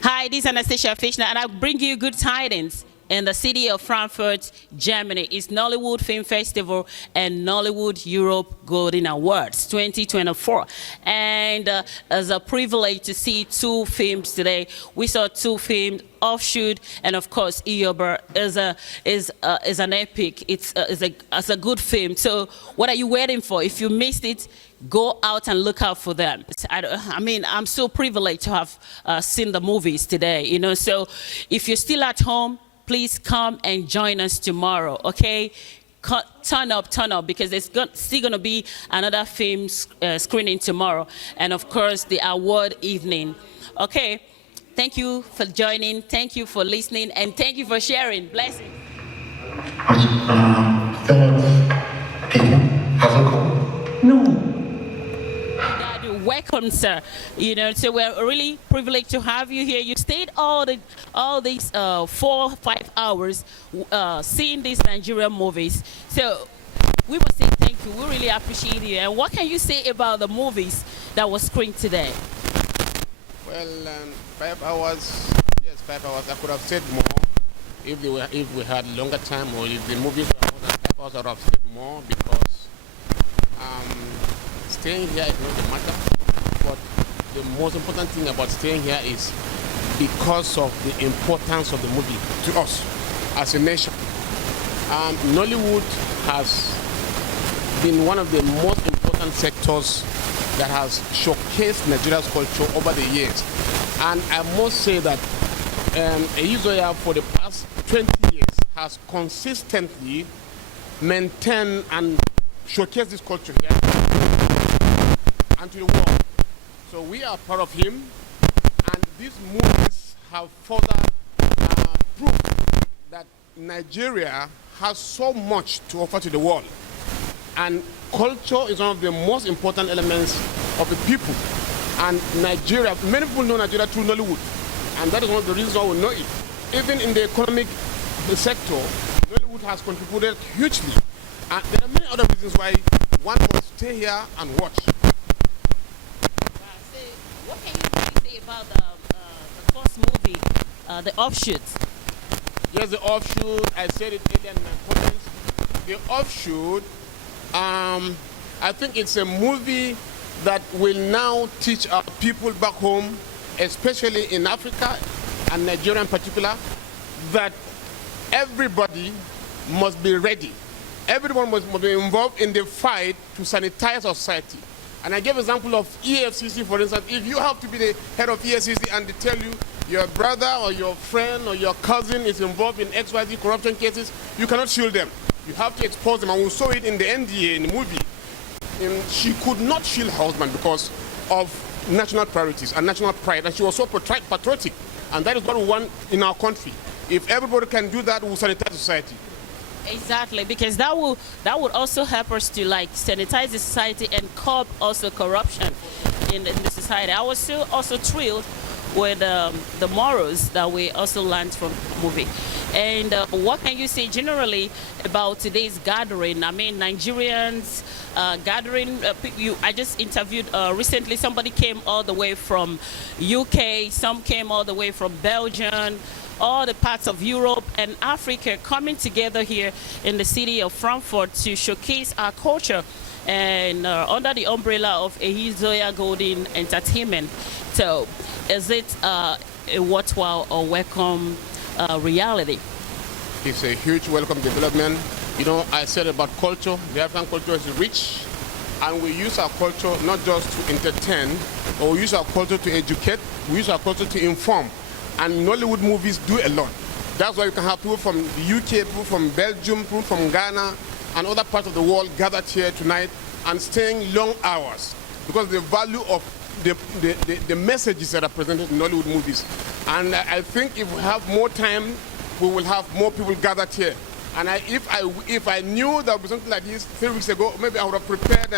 Hi, this is Anastasia Fechner, and I bring you good tidings. In the city of Frankfurt, Germany, is Nollywood Film Festival and Nollywood Europe Golden Awards 2024. And as a privilege to see two films today, we saw two films, Offshoot, and of course, IYEOBA is an epic. It's a good film. So what are you waiting for? If you missed it, go out and look out for them. I mean, I'm so privileged to have seen the movies today, you know. So if you're still at home, please come and join us tomorrow, okay? Turn up, because there's still going to be another film screening tomorrow. And of course, the award evening. Okay, thank you for joining, thank you for listening, and thank you for sharing. Blessings. Fellow people, have a call? No. Welcome, sir. You know, so we're really privileged to have you here. You stayed all these 4 or 5 hours seeing these Nigerian movies. So we must say thank you. We really appreciate you. And what can you say about the movies that were screened today? Well, 5 hours. Yes, 5 hours. I could have said more if we had longer time, or if the movies were more than 5 hours. I would have said more, because staying here is not the matter. But the most important thing about staying here is because of the importance of the movie to us as a nation. Nollywood has been one of the most important sectors that has showcased Nigeria's culture over the years. And I must say that Ehizoya, for the past 20 years, has consistently maintained and showcased this culture here and to the world. So we are proud of him, and these movies have further proved that Nigeria has so much to offer to the world. And culture is one of the most important elements of the people. And Nigeria, many people know Nigeria through Nollywood, and that is one of the reasons why we know it. Even in the economic sector, Nollywood has contributed hugely. And there are many other reasons why one must stay here and watch. What can you really say about the first movie, The Offshoot? Yes, The Offshoot. I said it earlier in my comments. The Offshoot, I think it's a movie that will now teach our people back home, especially in Africa and Nigeria in particular, that everybody must be ready. Everyone must be involved in the fight to sanitize our society. And I gave an example of EFCC, for instance. If you have to be the head of EFCC and they tell you your brother or your friend or your cousin is involved in XYZ corruption cases, you cannot shield them. You have to expose them. And we saw it in the NDA, in the movie. She could not shield her husband because of national priorities and national pride. And she was so patriotic. And that is what we want in our country. If everybody can do that, we'll sanitize society. Exactly, because that would also help us to like sanitize the society and curb also corruption in the society. I was still also thrilled with the morals that we also learned from the movie. And what can you say generally about today's gathering? I mean, Nigerians gathering. I just interviewed recently. Somebody came all the way from UK. Some came all the way from Belgium. All the parts of Europe and Africa coming together here in the city of Frankfurt to showcase our culture, and under the umbrella of Ehizoya Golden Entertainment. So is it a worthwhile or welcome reality? It's a huge welcome development. You know, I said about culture, the African culture is rich, and we use our culture not just to entertain, or we use our culture to educate, we use our culture to inform. And Nollywood movies do a lot. That's why you can have people from the UK, people from Belgium, people from Ghana, and other parts of the world gathered here tonight and staying long hours because the value of the messages that are presented in Nollywood movies. And I think if we have more time, we will have more people gathered here. And if I knew there would be something like this 3 weeks ago, maybe I would have prepared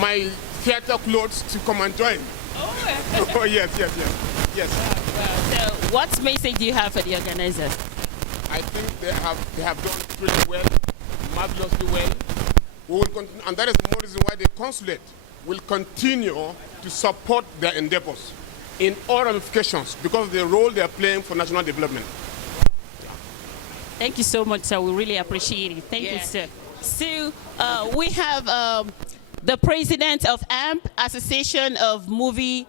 my theater clothes to come and join. Oh, Oh yes. Wow. So what message do you have for the organizers? I think they have done pretty well, marvelously well. We will continue, and that is the more reason why the Consulate will continue to support their endeavors in all ramifications because of the role they are playing for national development. Thank you so much, sir. We really appreciate it. Thank you, sir. So we have the president of AMP, Association of Movie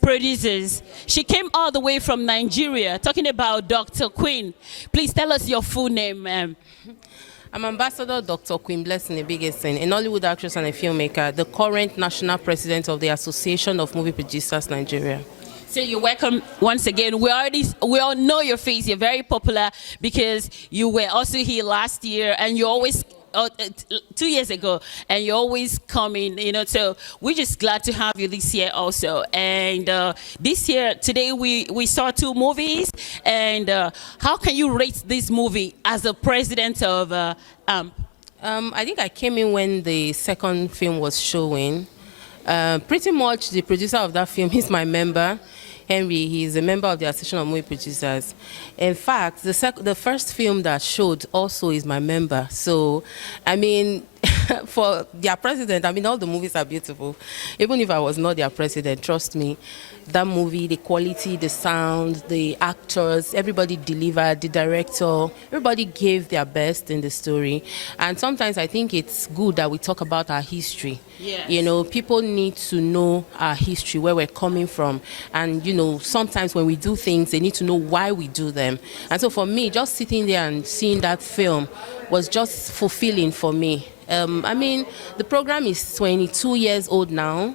Producers. She came all the way from Nigeria, talking about Dr. Queen. Please tell us your full name, ma'am. I'm Ambassador Dr. Queen Q.Ebigieson, a Nollywood actress and a filmmaker, the current national president of the Association of Movie Producers Nigeria. So you're welcome once again. We all know your face. You're very popular because you were also here last year, and you always 2 years ago, and you're always coming. So we're just glad to have you this year also. And this year, today we saw 2 movies. And how can you rate this movie as the president of AMP? I think I came in when the second film was showing. Pretty much the producer of that film is my member, Henry. He's a member of the Association of Movie Producers. In fact, the first film that showed also is my member. So, I mean, for their president, I mean, all the movies are beautiful. Even if I was not their president, trust me, that movie, the quality, the sound, the actors, everybody delivered, the director, everybody gave their best in the story. And sometimes I think it's good that we talk about our history. Yes. You know, people need to know our history, where we're coming from. And, you know, sometimes when we do things, they need to know why we do them. And so for me, just sitting there and seeing that film was just fulfilling for me. I mean, the program is 22 years old now.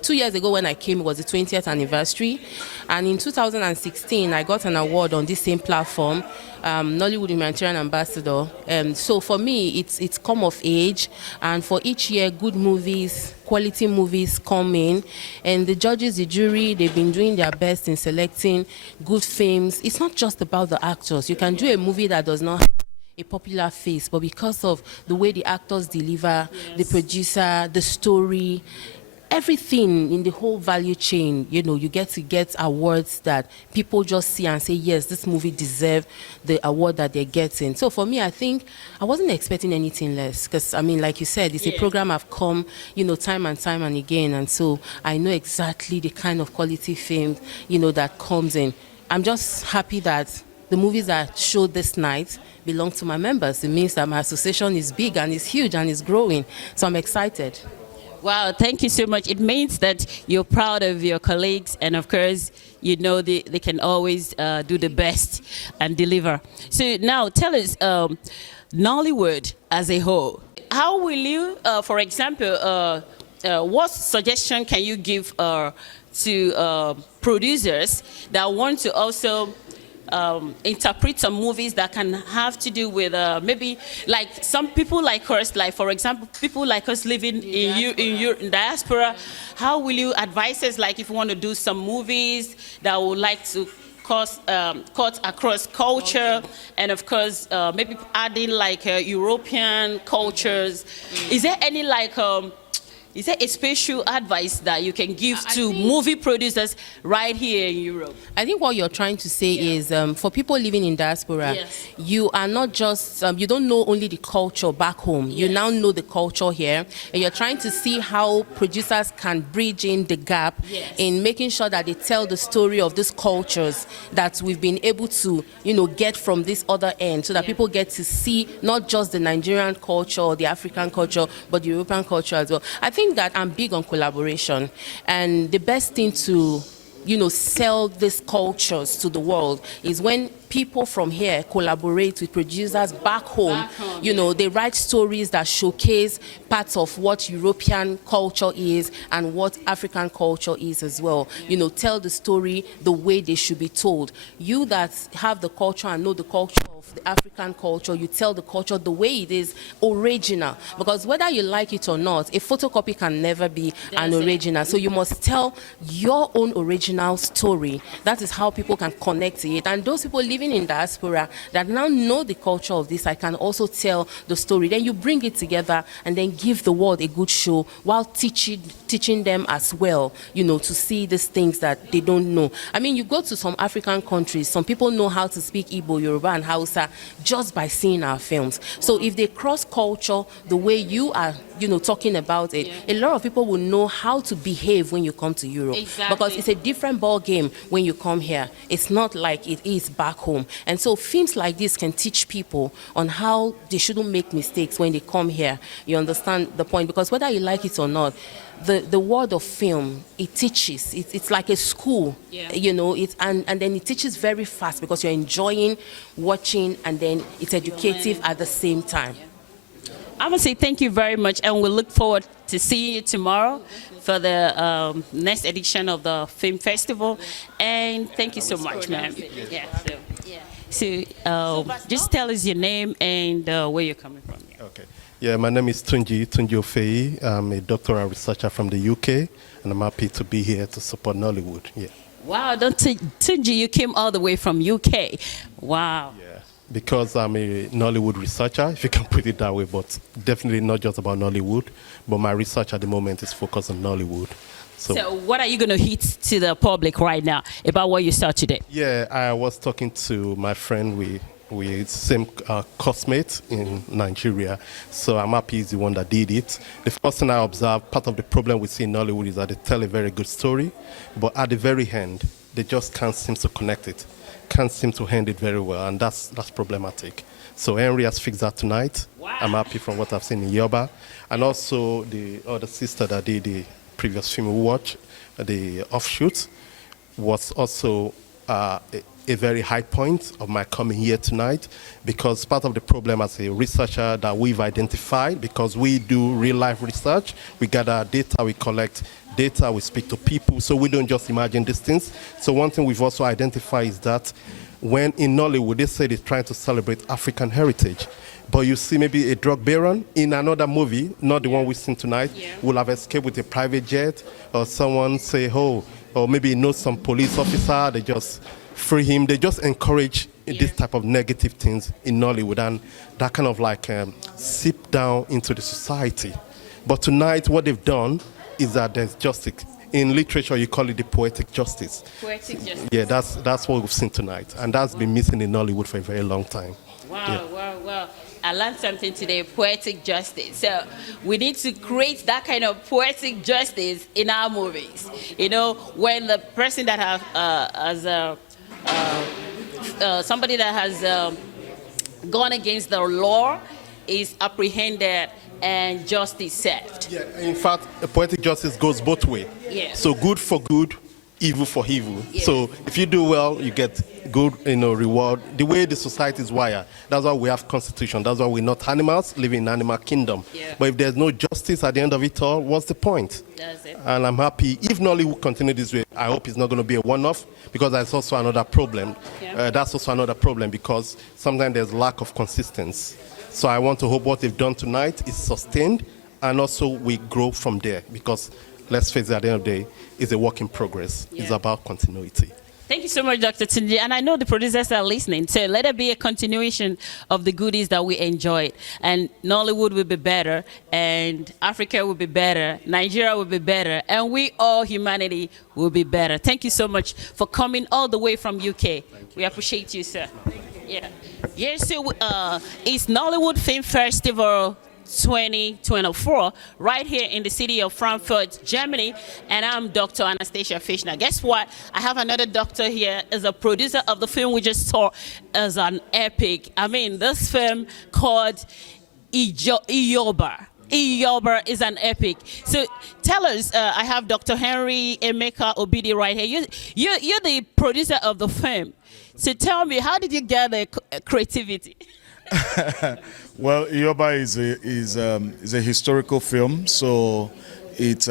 2 years ago when I came, it was the 20th anniversary. And in 2016, I got an award on this same platform, Nollywood Humanitarian Ambassador. So for me, it's come of age. And for each year, good movies, quality movies come in. And the judges, the jury, they've been doing their best in selecting good films. It's not just about the actors. You can do a movie that does not have a popular face, but because of the way the actors deliver, the producer, the story, everything in the whole value chain, you know, you get awards that people just see and say, yes, this movie deserves the award that they're getting. So for me, I think I wasn't expecting anything less because, I mean, like you said, it's a program I've come, you know, time and time and again. And so I know exactly the kind of quality film, you know, that comes in. I'm just happy that the movies that showed this night belong to my members. It means that my association is big and it's huge and it's growing. So I'm excited. Wow, thank you so much. It means that you're proud of your colleagues, and of course, you know they can always do the best and deliver. So now tell us, Nollywood as a whole, how will you, for example, what suggestion can you give to producers that want to also interpret some movies that can have to do with maybe like some people like us, like for example, people like us living in diaspora. How will you advise us, like if you want to do some movies that would like to cut across culture and of course maybe adding like European cultures? Is there any like is there a special advice that you can give to movie producers right here in Europe? I think what you're trying to say is for people living in diaspora, you are not just, you don't know only the culture back home. You now know the culture here. And you're trying to see how producers can bridge in the gap in making sure that they tell the story of these cultures that we've been able to, you know, get from this other end so that people get to see not just the Nigerian culture or the African culture, but the European culture as well. I think that I'm big on collaboration, and the best thing to, you know, sell these cultures to the world is when people from here collaborate with producers back home. You know, they write stories that showcase parts of what European culture is and what African culture is as well. You know, tell the story the way they should be told. You that have the culture and know the culture of the African culture, you tell the culture the way it is original. Because whether you like it or not, a photocopy can never be an original. So you must tell your own original story. That is how people can connect to it. And those people living in diaspora that now know the culture of this, I can also tell the story. Then you bring it together and then give the world a good show while teaching them as well, you know, to see these things that they don't know. I mean, you go to some African countries, some people know how to speak Igbo, Yoruba, and Hausa just by seeing our films. So if they cross culture the way you are, you know, talking about it, a lot of people will know how to behave when you come to Europe. Because it's a different ball game when you come here. It's not like it is back home. And so films like this can teach people on how they shouldn't make mistakes when they come here. You understand the point? Because whether you like it or not, the world of film, it teaches. It's like a school, you know, and then it teaches very fast because you're enjoying watching and then it's educative at the same time. I want to say thank you very much, and we look forward to seeing you tomorrow for the next edition of the film festival. And thank you so much, ma'am. So just tell us your name and where you're coming from. Okay. Yeah, my name is Tunji Offeyi. I'm a doctoral researcher from the UK, and I'm happy to be here to support Nollywood. Yeah. Wow, Tunji, you came all the way from UK. Wow. Yeah. Because I'm a Nollywood researcher, if you can put it that way, but definitely not just about Nollywood, but my research at the moment is focused on Nollywood. So what are you going to hit to the public right now about what you saw today? Yeah, I was talking to my friend, we same coursemate in Nigeria, so I'm happy he's the one that did it. The first thing I observed, part of the problem we see in Nollywood is that they tell a very good story, but at the very end, they just can't seem to connect it. Can't seem to hand it very well, and that's problematic. So Henry has fixed that tonight. Wow. I'm happy from what I've seen in IYEOBA. And also the other sister that did the previous film we watched, the OFFSHOOT, was also a very high point of my coming here tonight, because part of the problem as a researcher that we've identified, because we do real-life research, we gather data, we collect data, we speak to people, so we don't just imagine these things. So one thing we've also identified is that when in Nollywood, they say they're trying to celebrate African heritage, but you see maybe a drug baron in another movie, not the one we've seen tonight, will have escaped with a private jet, or someone say, oh, or maybe he knows some police officer, they just free him. They just encourage this type of negative things in Nollywood, and that kind of like seep down into the society. But tonight, what they've done is that there's justice. In literature, you call it the poetic justice. Poetic justice. Yeah, that's what we've seen tonight, and that's been missing in Nollywood for a very long time. Wow, wow. I learned something today, poetic justice. So we need to create that kind of poetic justice in our movies. You know, when the person that has somebody that has gone against the law is apprehended and justice served. Yeah, in fact, poetic justice goes both ways. Yeah. So good for good, evil for evil. Yeah. So if you do well, you get good, reward. The way the society is wired, that's why we have constitution. That's why we're not animals living in animal kingdom. Yeah. But if there's no justice at the end of it all, what's the point? That's it. And I'm happy if Nollywood continue this way. I hope it's not going to be a one-off, because that's also another problem. Yeah. That's also another problem, because sometimes there's lack of consistency. So I want to hope what they've done tonight is sustained, and also we grow from there, because let's face it, at the end of the day, it's a work in progress. Yeah. It's about continuity. Thank you so much, Dr. Tunji. And I know the producers are listening, so let it be a continuation of the goodies that we enjoyed. And Nollywood will be better, and Africa will be better, Nigeria will be better, and we all, humanity, will be better. Thank you so much for coming all the way from UK. We appreciate you, sir. Yeah. Yes, so it's Nollywood Film Festival 2024 right here in the city of Frankfurt, Germany, and I'm Dr. Anastasia Fechner. Guess what? I have another doctor here as a producer of the film we just saw as an epic. I mean, this film called IYEOBA. IYEOBA is an epic. So tell us, I have Dr. Henry, Emeka, Obidi right here. You're the producer of the film. So tell me, how did you get the creativity? Well, IYEOBA is a historical film, so it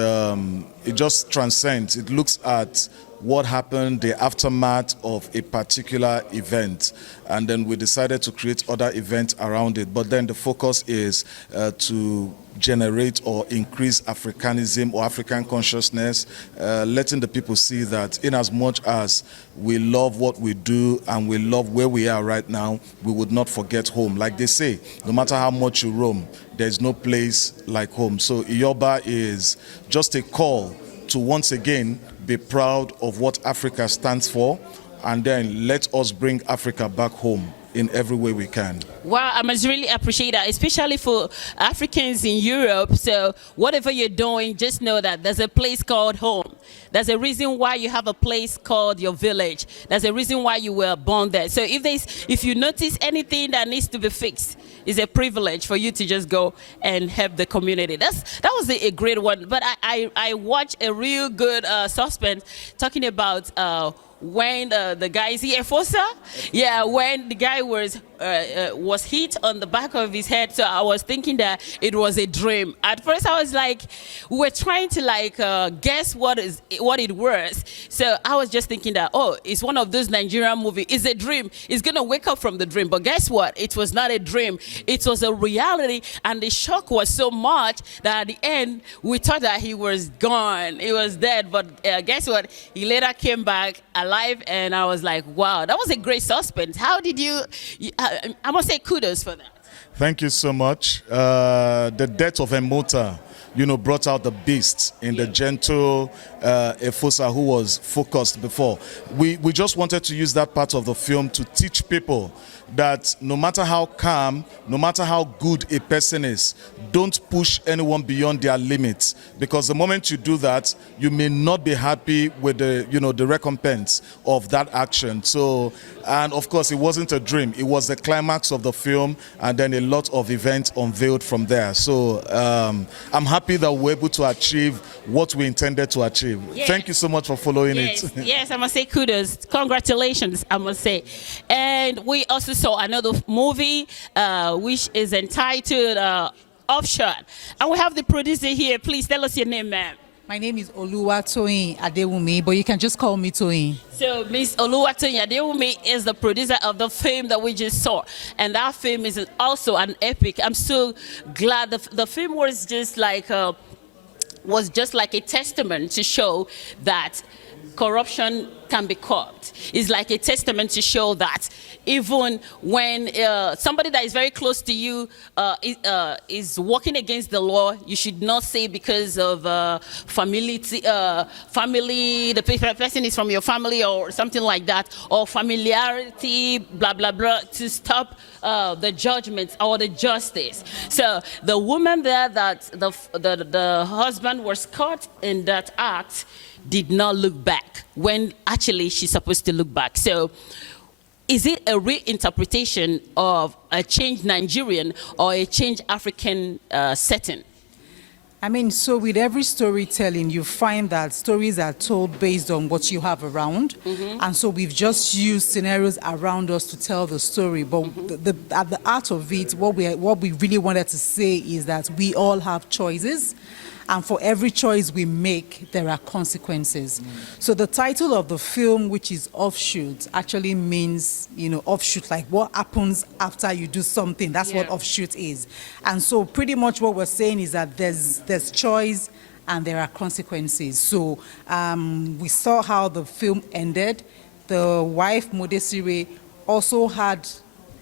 just transcends. It looks at what happened, the aftermath of a particular event, and then we decided to create other events around it. But then the focus is to generate or increase Africanism or African consciousness, letting the people see that in as much as we love what we do and we love where we are right now, we would not forget home. Like they say, no matter how much you roam, there's no place like home. So IYEOBA is just a call to once again be proud of what Africa stands for, and then let us bring Africa back home in every way we can. Wow, I must really appreciate that, especially for Africans in Europe. So whatever you're doing, just know that there's a place called home. There's a reason why you have a place called your village. There's a reason why you were born there. So if you notice anything that needs to be fixed, it's a privilege for you to just go and help the community. That was a great one. But I watched a real good suspense talking about when the guy is here, Fossa? Yeah, when the guy was hit on the back of his head. So I was thinking that it was a dream. At first I was like, we were trying to guess what it was. So I was just thinking that, oh, it's one of those Nigerian movies. It's a dream. It's gonna wake up from the dream. But guess what? It was not a dream. It was a reality, and the shock was so much that at the end we thought that he was gone. He was dead. But guess what? He later came back alive, and I was like, wow, that was a great suspense. How did you I must say kudos for that. Thank you so much. The death of Emeka, brought out the beast in the gentle Efosa who was focused before. We just wanted to use that part of the film to teach people that no matter how calm, no matter how good a person is, don't push anyone beyond their limits, because the moment you do that, you may not be happy with the recompense of that action. So, and of course, it wasn't a dream. It was the climax of the film, and then a lot of events unveiled from there. So I'm happy that we're able to achieve what we intended to achieve. Yes. Thank you so much for following it. Yes, I must say kudos. Congratulations, I must say. And we also saw another movie which is entitled OFFSHOOT. And we have the producer here. Please tell us your name, ma'am. My name is Toyin Adewumi, but you can just call me Toyin. So Miss Toyin Adewumi is the producer of the film that we just saw. And that film is also an epic. I'm so glad the film was just like a testament to show that corruption can be curbed. It's like a testament to show that even when somebody that is very close to you is working against the law, you should not say because of family, the person is from your family or something like that, or familiarity, blah, blah, blah, to stop the judgment or the justice. So the woman there that the husband was caught in that act did not look back when actually she's supposed to look back. So is it a reinterpretation of a changed Nigerian or a changed African setting? I mean, so with every storytelling, you find that stories are told based on what you have around. And so we've just used scenarios around us to tell the story. But at the heart of it, what we really wanted to say is that we all have choices. And for every choice we make, there are consequences. So the title of the film, which is OFFSHOOT, actually means, offshoot, like what happens after you do something. That's what OFFSHOOT is. And so pretty much what we're saying is that there's choice and there are consequences. So we saw how the film ended. The wife, Modesire, also had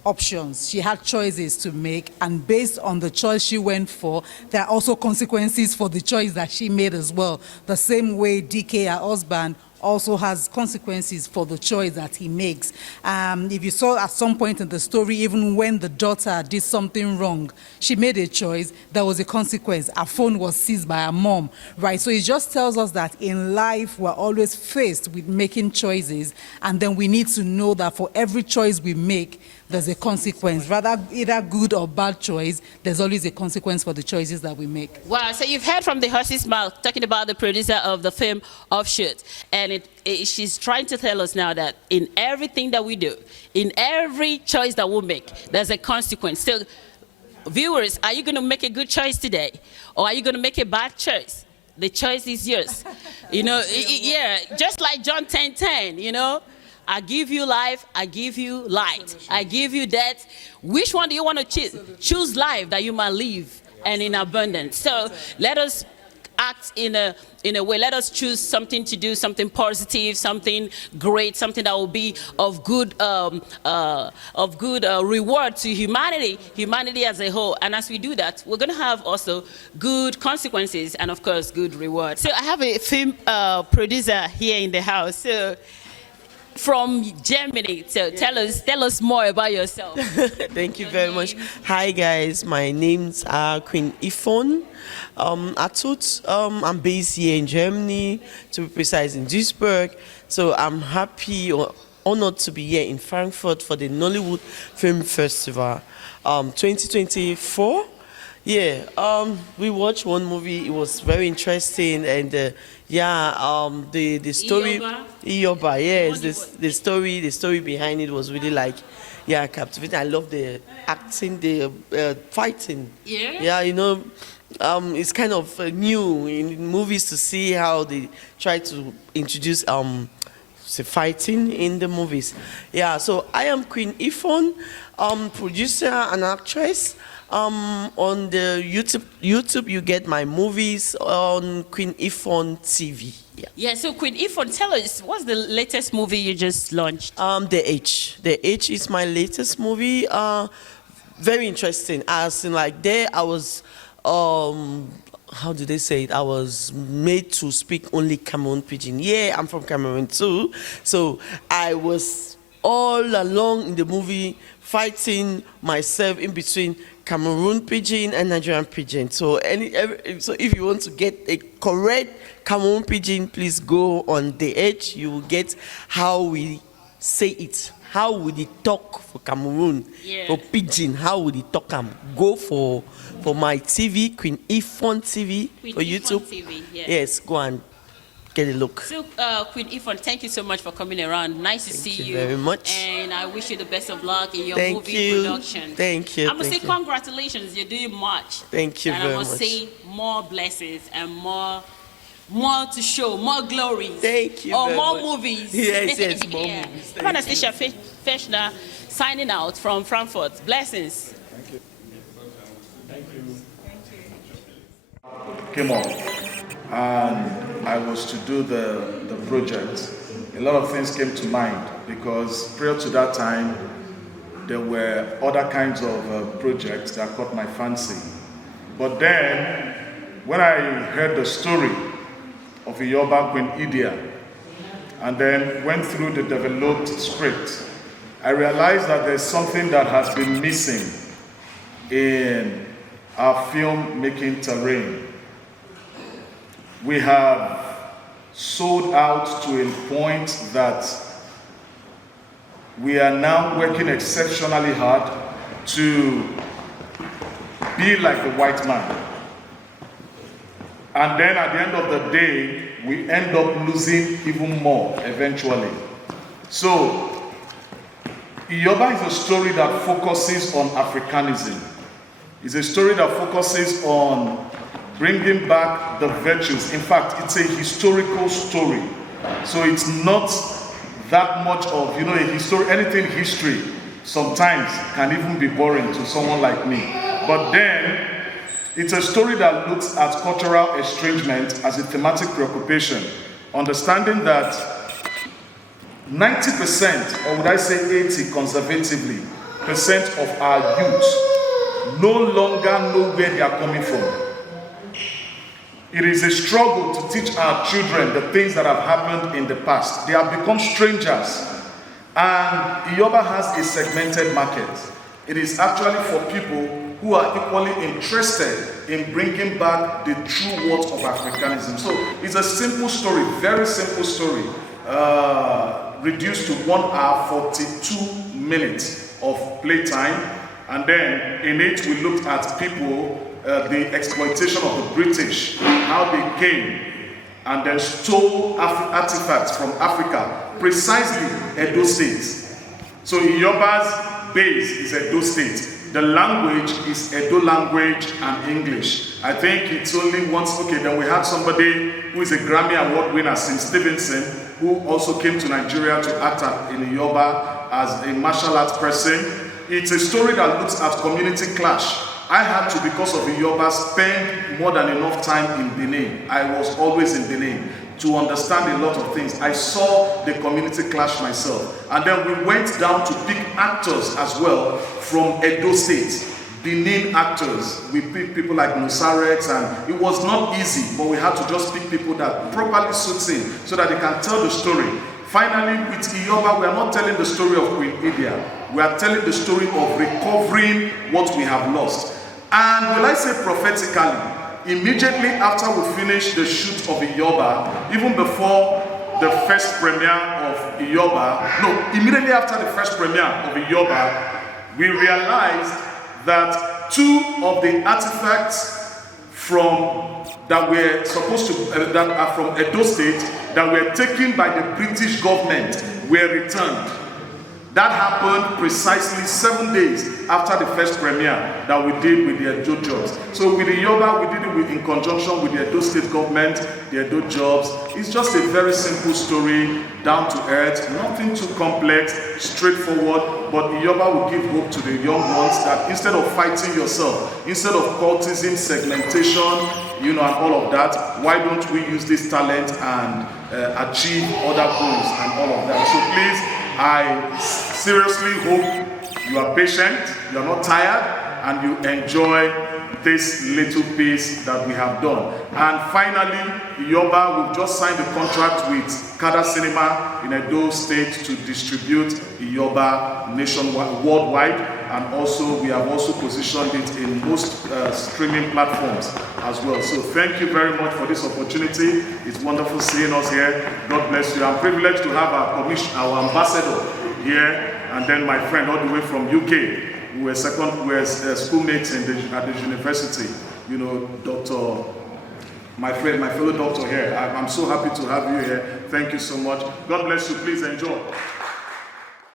options. She had choices to make, and based on the choice she went for, there are also consequences for the choice that she made as well. The same way DK, her husband, also has consequences for the choice that he makes. If you saw at some point in the story, even when the daughter did something wrong, she made a choice, there was a consequence. Her phone was seized by her mom, right? So it just tells us that in life, we're always faced with making choices, and then we need to know that for every choice we make, there's a consequence. Rather, either good or bad choice, there's always a consequence for the choices that we make. Wow, so you've heard from the horse's mouth talking about the producer of the film Offshoot, and she's trying to tell us now that in everything that we do, in every choice that we make, there's a consequence. So, viewers, are you going to make a good choice today, or are you going to make a bad choice? The choice is yours. You know, yeah, just like John 10:10, you know, I give you life, I give you light, I give you death. Which one do you want to choose? Choose life that you might live and in abundance. So let us act in a way. Let us choose something to do, something positive, something great, something that will be of good reward to humanity as a whole. And as we do that, we're going to have also good consequences and of course good reward. So I have a film producer here in the house. So from Germany, so tell us more about yourself. Thank you very much. Hi guys, my name's Q.Ebigieson. I'm based here in Germany, to be precise in Duisburg. So I'm happy or honored to be here in Frankfurt for the Nollywood Film Festival 2024. Yeah, we watched one movie. It was very interesting, and the story, IYEOBA, yes, the story behind it was really like, yeah, captivating. I love the acting, the fighting. Yeah, you know, it's kind of new in movies to see how they try to introduce fighting in the movies. Yeah, so I am Q.Ebigieson, producer and actress. On the YouTube, you get my movies on Q.Ebigieson TV. Yeah, so Q.Ebigieson, tell us, what's the latest movie you just launched? The H. The H is my latest movie. Very interesting. As in, like, there I was, how do they say it? I was made to speak only Cameroon Pidgin. Yeah, I'm from Cameroon too. So I was all along in the movie fighting myself in between Cameroon Pidgin and Nigerian Pidgin. So so if you want to get a correct Cameroon Pidgin, please go on The Edge. You will get how we say it. How would they talk for Cameroon? Yeah. For Pidgin, how would they talk? Go for my TV, Q.Ebigieson TV, for YouTube. TV, yeah. Yes, go and get a look. So, Q.Ebigieson, thank you so much for coming around. Nice to see you. Thank you very much. And I wish you the best of luck in your Thank movie you. production. Thank you. I must say congratulations. You're doing much. Thank you and very I must much. say more blessings and more to show, more glories. Thank you or very more much. movies. Yes, more Yeah. movies. I'm Anastasia Fechner signing out from Frankfurt. Blessings. Thank you. Came up and I was to do the project. A lot of things came to mind because prior to that time there were other kinds of projects that caught my fancy. But then when I heard the story of IYEOBA Queen Idia and then went through the developed script, I realized that there's something that has been missing in our film-making terrain. We have sold out to a point that we are now working exceptionally hard to be like the white man. And then at the end of the day, we end up losing even more eventually. So, IYEOBA is a story that focuses on Africanism. It's a story that focuses on bringing back the virtues. In fact, it's a historical story. So it's not that much of, you know, anything history sometimes can even be boring to someone like me. But then, it's a story that looks at cultural estrangement as a thematic preoccupation, understanding that 90%, or would I say 80 conservatively, percent of our youth no longer know where they are coming from. It is a struggle to teach our children the things that have happened in the past. They have become strangers. And IYEOBA has a segmented market. It is actually for people who are equally interested in bringing back the true words of Africanism. So it's a simple story, very simple story, reduced to 1 hour 42 minutes. of playtime. And then in it, we looked at people, the exploitation of the British, how they came and then stole artifacts from Africa, precisely Edo State. So IYEOBA's base is Edo State. The language is Edo language and English. I think it's only once, okay, then we had somebody who is a Grammy Award winner, Sim Stevenson, who also came to Nigeria to act in IYEOBA as a martial arts person. It's a story that looks at community clash. I had to, because of IYEOBA, spend more than enough time in Benin. I was always in Benin to understand a lot of things. I saw the community clash myself. And then we went down to pick actors as well from Edo State, Benin actors. We picked people like Nusarex, and it was not easy, but we had to just pick people that properly suits in so that they can tell the story. Finally, with IYEOBA, we are not telling the story of Queen Idia. We are telling the story of recovering what we have lost. And will I say prophetically, immediately after we finished the shoot of IYEOBA, even before the first premiere of IYEOBA, no, immediately after the first premiere of IYEOBA, we realized that two of the artifacts that were supposed to, that are from Edo State, that were taken by the British government, were returned. That happened precisely 7 days after the first premiere that we did with the Edo Jobs. So with IYEOBA, we did it in conjunction with the Edo State government, the Edo Jobs. It's just a very simple story, down to earth, nothing too complex, straightforward, but IYEOBA will give hope to the young ones that instead of fighting yourself, instead of cultism, segmentation, and all of that, why don't we use this talent and achieve other goals and all of that. So please, I seriously hope you are patient, you are not tired, and you enjoy this little piece that we have done. And finally, IYEOBA, we've just signed a contract with Kada Cinema in Edo State to distribute IYEOBA nationwide, worldwide, and also we have also positioned it in most streaming platforms as well. So thank you very much for this opportunity. It's wonderful seeing us here. God bless you. I'm privileged to have our ambassador here, and then my friend all the way from UK, who were schoolmates at the university. Dr. My friend, my fellow doctor here. I'm so happy to have you here. Thank you so much. God bless you. Please enjoy.